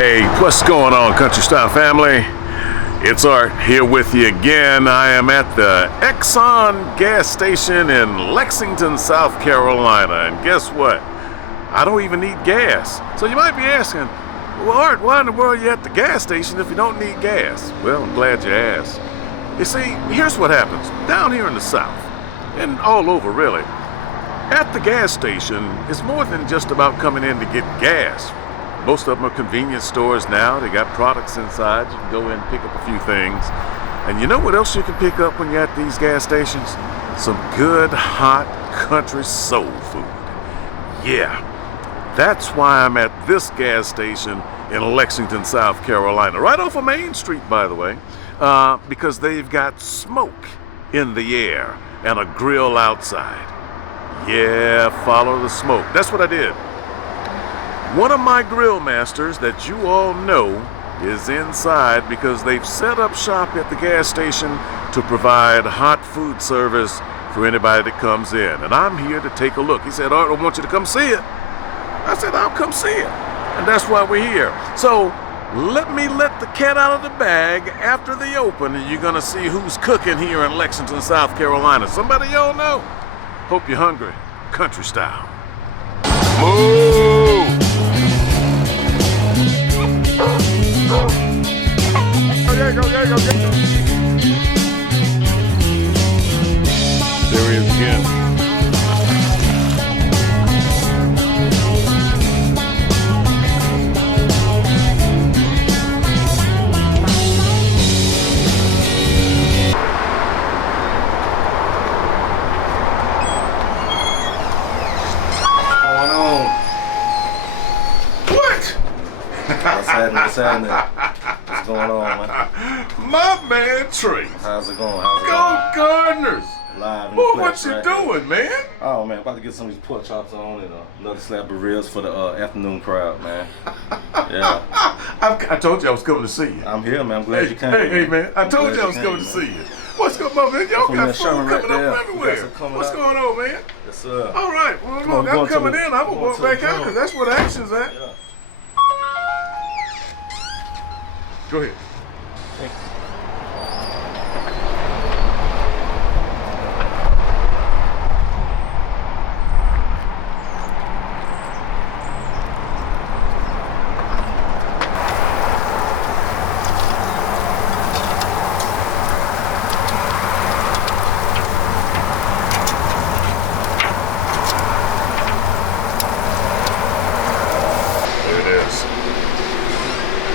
Hey, what's going on, Country Style family? It's Art here with you again. I am at the Exxon gas station in Lexington, South Carolina. And guess what? I don't even need gas. So you might be asking, well, Art, why in the world are you at the gas station if you don't need gas? Well, I'm glad you asked. You see, here's what happens. Down here in the South, and all over really, at the gas station, it's more than just about coming in to get gas. Most of them are convenience stores now. They got products inside. You can go in and pick up a few things. And you know what else you can pick up when you're at these gas stations? Some good, hot, country soul food. Yeah, that's why I'm at this gas station in Lexington, South Carolina. Right off of Main Street, by the way, because they've got smoke in the air and a grill outside. Yeah, follow the smoke. That's what I did. One of my grill masters that you all know is inside because they've set up shop at the gas station to provide hot food service for anybody that comes in. And I'm here to take a look. He said, Art, I want you to come see it. I said, I'll come see it. And that's why we're here. So let me let the cat out of the bag after the open, and you're gonna see who's cooking here in Lexington, South Carolina. Somebody y'all know? Hope you're hungry. Country style. Move! There he is again. What's going on? What? What's happening? What's going on, man? My man Trei. How's it going? Go Gardners. Live in Boy, the what flesh you right doing, man? here. Oh, man, about to get some of these pork chops on and another slab of ribs for the afternoon crowd, man. Yeah. I told you I was coming to see you. I'm here, man. I'm glad you came. Hey, man. I told you I was coming to see you. What's going on, man? Y'all got food coming up everywhere. What's going on, man? Yes, sir. All right. Well, look, I'm coming in. I'm going to walk back out because that's where the action's at. Yeah. Go ahead.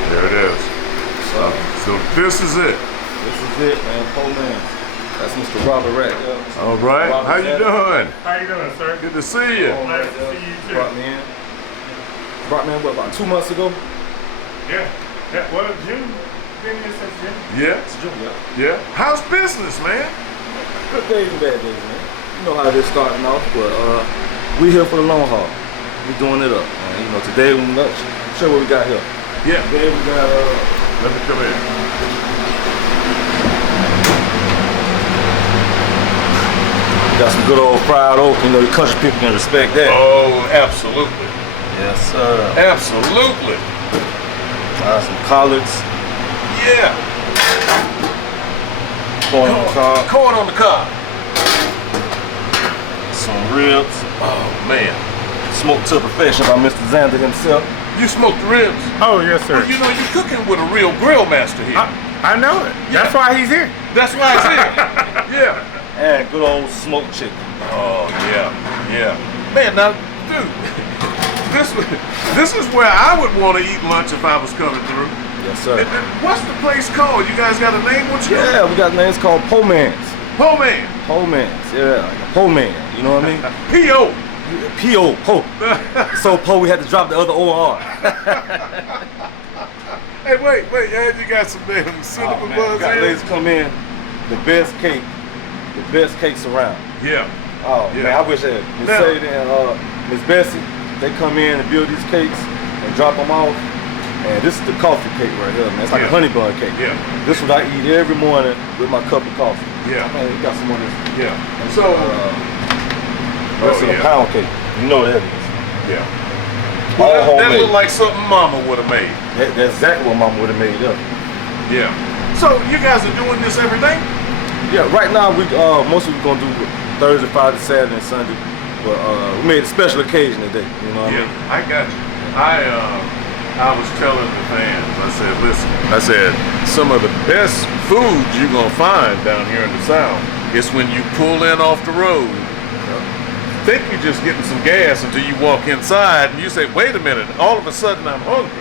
There it is. So this is it. This is it, man. Poor man. That's Mr. Robert right there. All right. Robert How you doing? How you doing, sir? Good to see you. Nice to see you too. Brought me in. Brought me in, what, about 2 months ago? Yeah. Well, June. Been here since June. Yeah. It's June, yeah. Yeah. How's business, man? Good days and bad days, man. You know how this starting off, but we here for the long haul. We doing it up, man. You know, today let's show what we got here. Yeah. Today we got Let me come in. got some good old fried oak. You know, the country people can respect that. Oh, absolutely. Yes, sir. Absolutely. Some collards. Yeah. Corn on the cob. Corn on the cob. Some ribs. Oh, man. Smoked to perfection by Mr. Xander himself. You smoked the ribs. Oh, yes, sir. Well, you know, you're cooking with a real grill master here. I know it. Yeah. That's why he's here. That's why it's here. Yeah. And good old smoked chicken. Oh, yeah. Yeah. Man, now, dude, this is where I would want to eat lunch if I was coming through. Yes, sir. And what's the place called? You guys got a name? What you Yeah, we got names called Po Man's. Po Man. Po Man's, yeah, like a Po Man. You know what I mean? P.O. P.O. Po. So Po, we had to drop the other O-R. Hey, wait, yeah, you got some damn cinnamon buns Got here? ladies come in, the best cakes around. Yeah. Oh, Yeah. man, I wish that Miss Now- Sadie and Miss Bessie, they come in and build these cakes and drop them off. And this is the coffee cake right here, man. It's like Yeah. a honey bun cake. Yeah. This is what I eat every morning with my cup of coffee. Yeah. Man, you got some of this. Yeah. So, That's yeah. a pound cake. You know what that is. yeah. All that homemade. looked like something Mama would have made. That's exactly what Mama would have made. Yeah. Yeah. So you guys are doing this every day? Yeah. Right now we mostly we're gonna do Thursday, Friday, Saturday, and Sunday. But we made a special occasion today. You know what I mean? I got you. I was telling the fans, I said, listen, I said, some of the best foods you're gonna find down here in the South is when you pull in off the road. Think you're just getting some gas until you walk inside and you say, wait a minute, all of a sudden I'm hungry.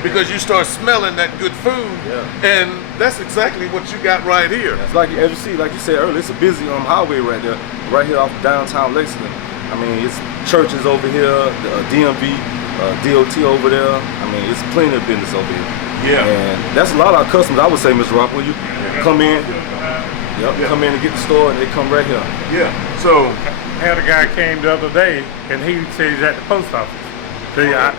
Because you start smelling that good food, and that's exactly what you got right here. It's like, as you see, like you said earlier, it's a busy highway right there, right here off downtown Lexington. I mean, it's churches over here, the DMV, G.O.A.T over there. I mean, it's plenty of business over here. Yeah. And that's a lot of our customers, I would say, Mr. Rock, will you come in? Come in and get the store, and they come right here. Yeah. So Had a guy came the other day, and he said he's at the post office.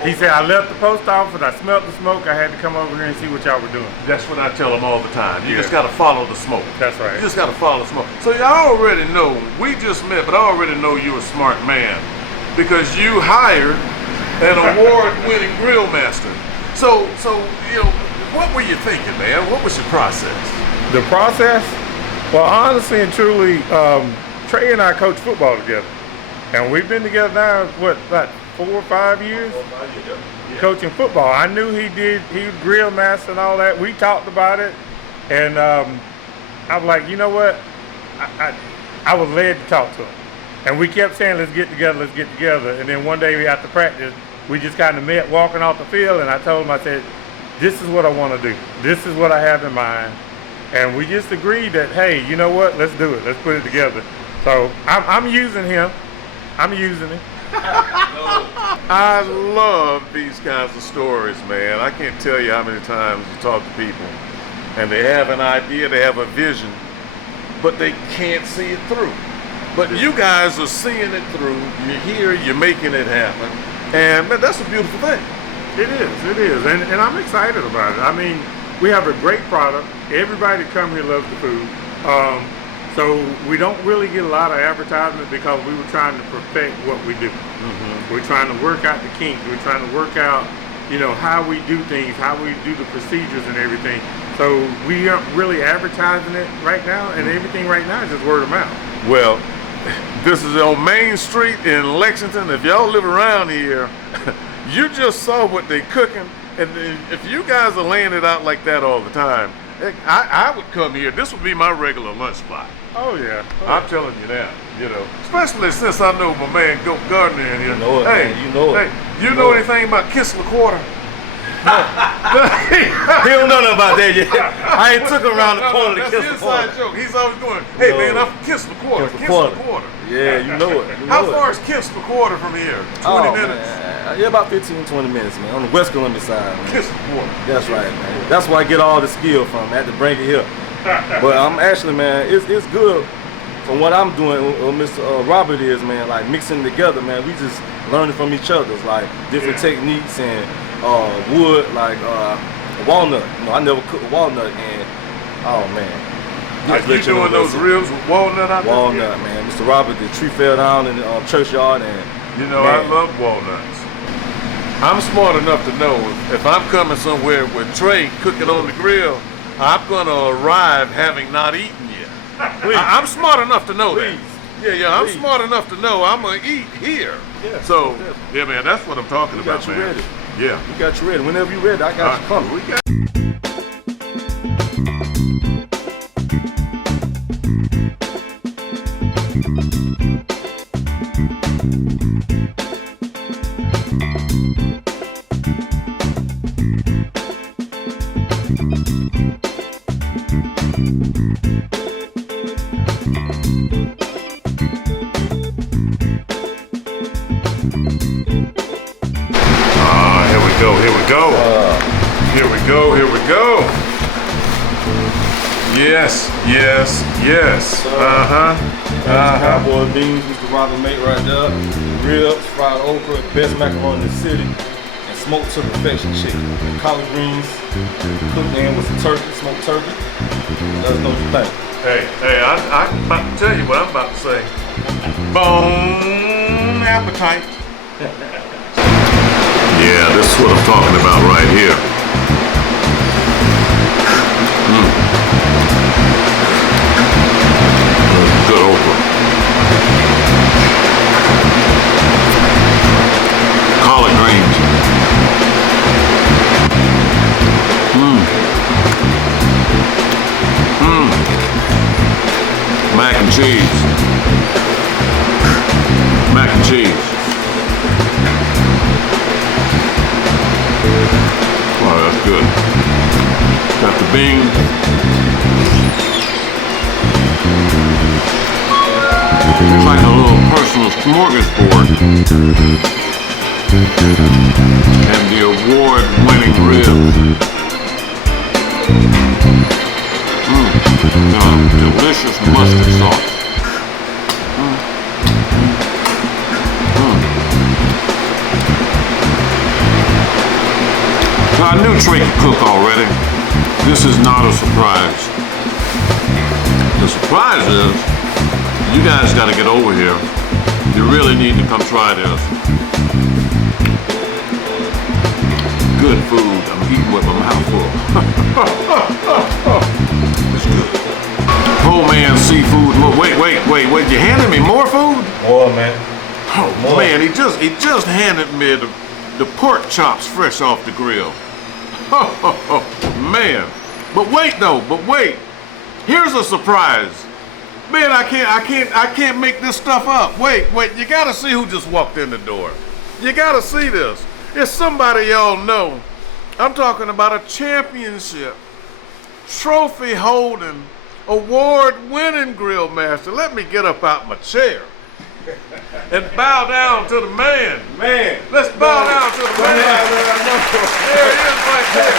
He said, I left the post office, I smelled the smoke, I had to come over here and see what y'all were doing. that's what I tell them all the time. You just got to follow the smoke. That's right. You just got to follow the smoke. So y'all already know, we just met, but I already know you're a smart man because you hired an award-winning grill master. So you know, what were you thinking, man? What was your process? The process? Well, honestly and truly, Trey and I coach football together. And we've been together now, what, about 4 or 5 years? Coaching football. I knew he was grill master and all that. We talked about it. And I was like, you know what? I was led to talk to him. And we kept saying, let's get together, let's get together. And then one day after practice, we just kind of met walking off the field. And I told him, I said, this is what I want to do. This is what I have in mind. And we just agreed that, hey, you know what? Let's do it. Let's put it together. So I'm using him. I'm using him. I love these kinds of stories, man. I can't tell you how many times you talk to people and they have an idea, they have a vision, but they can't see it through. But you guys are seeing it through. You're here, you're making it happen. And man, that's a beautiful thing. It is. And I'm excited about it. I mean, we have a great product. Everybody that come here loves the food. So we don't really get a lot of advertisement because we were trying to perfect what we do. We're trying to work out the kinks. We're trying to work out, you know, how we do things, how we do the procedures and everything. So we aren't really advertising it right now, and everything right now is just word of mouth. Well, this is on Main Street in Lexington. If y'all live around here, you just saw what they're cooking. And if you guys are laying it out like that all the time, I would come here. This would be my regular lunch spot. Oh yeah. I'm telling you that, you know. Especially since I know my man G.O.A.T. Gardner in here. You know it, hey, man. You know it. Hey, you know anything about kissing the quarter? He don't know nothing about that yet. I ain't took him around the corner to kiss the That's quarter. the inside joke. He's always going, hey man, I'm kissing the quarter. Kiss the Kissing the quarter. Yeah, you know it. How far is kiss the quarter from here? 20 minutes? Man. Yeah, about 15, 20 minutes, man. On the West Columbia side, man. Kiss the quarter. That's right, man. That's where I get all the skill from. I had to bring it here. But I'm actually, man, it's good from what I'm doing. Mr. Robert is, man, like mixing together, man. We just learning from each other, like different techniques and wood, like walnut. You know, I never cooked walnut, and oh man. Are you doing those ribs with walnut out there? Walnut, man. Mr. Robert, the tree fell down in the churchyard, and you know, man. I love walnuts. I'm smart enough to know if I'm coming somewhere with Trey cooking on the grill, I'm gonna arrive having not eaten yet. I'm smart enough to know that. Yeah, I'm smart enough to know I'm gonna eat here. Yeah, so, yeah, man, that's what I'm talking about, got you man. ready. Yeah. We got you ready. Whenever you ready, I got you coming. We got Here we go. Yes. Cowboy beans, Mr. Robert made right there. Ribs, fried okra, best macaroni in the city, and smoked to perfection chicken. And collard greens, cooked in with some turkey, smoked turkey. Let us know what you think. Hey, I'm about to tell you what I'm about to say. Bone appetite. Yeah, this is what I'm talking about right here. Good okra. Collard greens. Mac and cheese. Mac and cheese. Wow, that's good. Got the beans. It's like a little personal smorgasbord. And the award-winning ribs. Delicious mustard sauce. I knew Trey could cook already. This is not a surprise. The surprise is, you guys got to get over here. You really need to come try this. Good food. I'm eating with my mouth full. It's good. Oh man, seafood. Wait. You handed me more food? More, man. Oh More. man, he just handed me the pork chops fresh off the grill. Oh man. But wait. Here's a surprise. Man, I can't make this stuff up. Wait, you gotta see who just walked in the door. You gotta see this. It's somebody y'all know. I'm talking about a championship, trophy holding, award-winning grill master. Let me get up out my chair and bow down to the man. Man. Let's bow down to the man. There he is right there.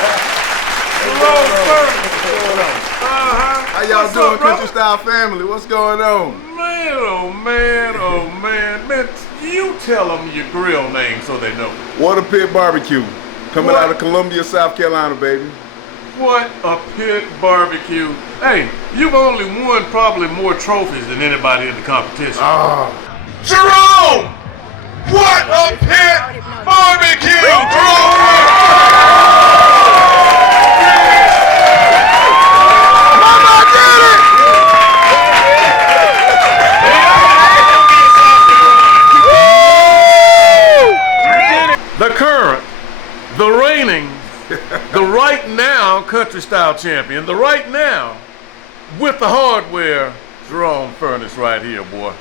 Jerome Furnace. How y'all doing, Country Style family? What's going on? Man, oh man. Man, you tell them your grill name so they know. Water Pit Barbecue. Coming What? out of Columbia, South Carolina, baby. What a pit barbecue. Hey, you've only won probably more trophies than anybody in the competition. Jerome! What a pit barbecue! The current, the reigning, the right now country style champion, the right now with the hardware, Jerome Furnace right here, boy.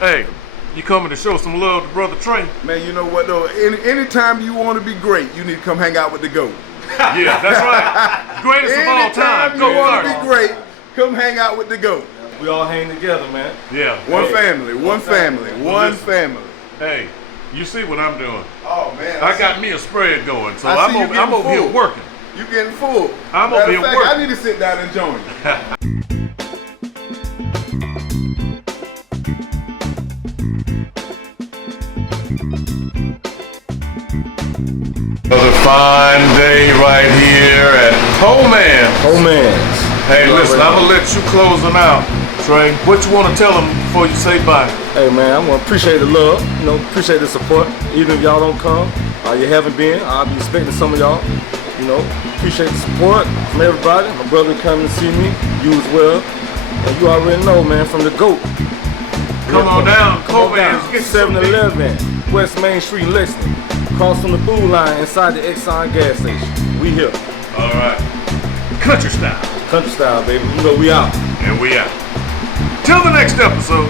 Hey, you coming to show some love to Brother Trey? Man, you know what though? Anytime you want to be great, you need to come hang out with the GOAT. Yeah, that's right. Greatest of all time. Anytime you want to Go-Kart. be great, come hang out with the GOAT. We all hang together, man. Yeah. One Hey, family, one family, one Listen. family. Hey, you see what I'm doing? Oh man, I got me a spread going, so I see you I'm getting over here full. working. You getting full. I'm Matter over of here fact, working. I need to sit down and join you. Another fine day right here at Coleman. Oh, man. Hey, listen, I'm gonna let you close them out, Trey. What you want to tell them before you say bye? Hey, man, I want to appreciate the love, appreciate the support. Even if y'all don't come, you haven't been, I'll be expecting some of y'all. Appreciate the support from everybody. My brother coming to see me, you as well. And you already know, man, from the GOAT. Come on down, Come on Coleman. down. 7-Eleven, West Main Street, Lexington. Across from the food line inside the Exxon gas station. We here. All right. Country style. Country style, baby. We out. And we out. Till the next episode.